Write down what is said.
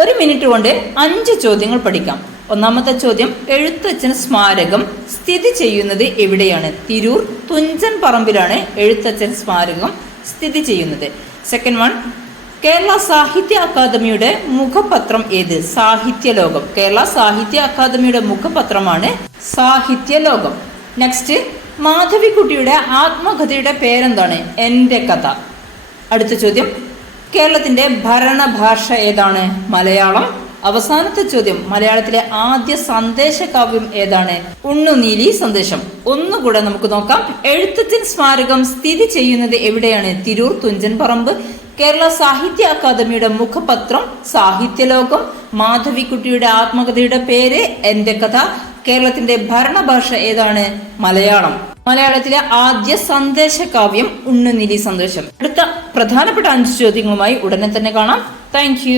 ഒരു മിനിറ്റ് കൊണ്ട് 5 ചോദ്യങ്ങൾ പഠിക്കാം. ഒന്നാമത്തെ ചോദ്യം, എഴുത്തച്ഛൻ സ്മാരകം സ്ഥിതി ചെയ്യുന്നത് എവിടെയാണ്? തിരൂർ തുഞ്ചൻ പറമ്പിലാണ് എഴുത്തച്ഛൻ സ്മാരകം സ്ഥിതി ചെയ്യുന്നത്. സെക്കൻഡ് വൺ, കേരള സാഹിത്യ അക്കാദമിയുടെ മുഖപത്രം ഏത്? സാഹിത്യലോകം. കേരള സാഹിത്യ അക്കാദമിയുടെ മുഖപത്രമാണ് സാഹിത്യലോകം. നെക്സ്റ്റ്, മാധവിക്കുട്ടിയുടെ ആത്മകഥയുടെ പേരെന്താണ്? എൻ്റെ കഥ. അടുത്ത ചോദ്യം, കേരളത്തിന്റെ ഭരണഭാഷ ഏതാണ്? മലയാളം. അവസാനത്തെ ചോദ്യം, മലയാളത്തിലെ ആദ്യ സന്ദേശ കാവ്യം ഏതാണ്? ഉണ്ണുനീലി സന്ദേശം. ഒന്നുകൂടെ നമുക്ക് നോക്കാം. എഴുത്തച്ഛൻ സ്മാരകം സ്ഥിതി ചെയ്യുന്നത് എവിടെയാണ്? തിരൂർ തുഞ്ചൻ പറമ്പ്. കേരള സാഹിത്യ അക്കാദമിയുടെ മുഖപത്രം സാഹിത്യലോകം. മാധവിക്കുട്ടിയുടെ ആത്മകഥയുടെ പേര് എൻ്റെ കഥ. കേരളത്തിന്റെ ഭരണഭാഷ ഏതാണ്? മലയാളം. മലയാളത്തിലെ ആദ്യ സന്ദേശ കാവ്യം ഉണ്ണുനീലി സന്ദേശം. അടുത്ത പ്രധാനപ്പെട്ട 5 ചോദ്യങ്ങളുമായി ഉടനെ തന്നെ കാണാം. താങ്ക്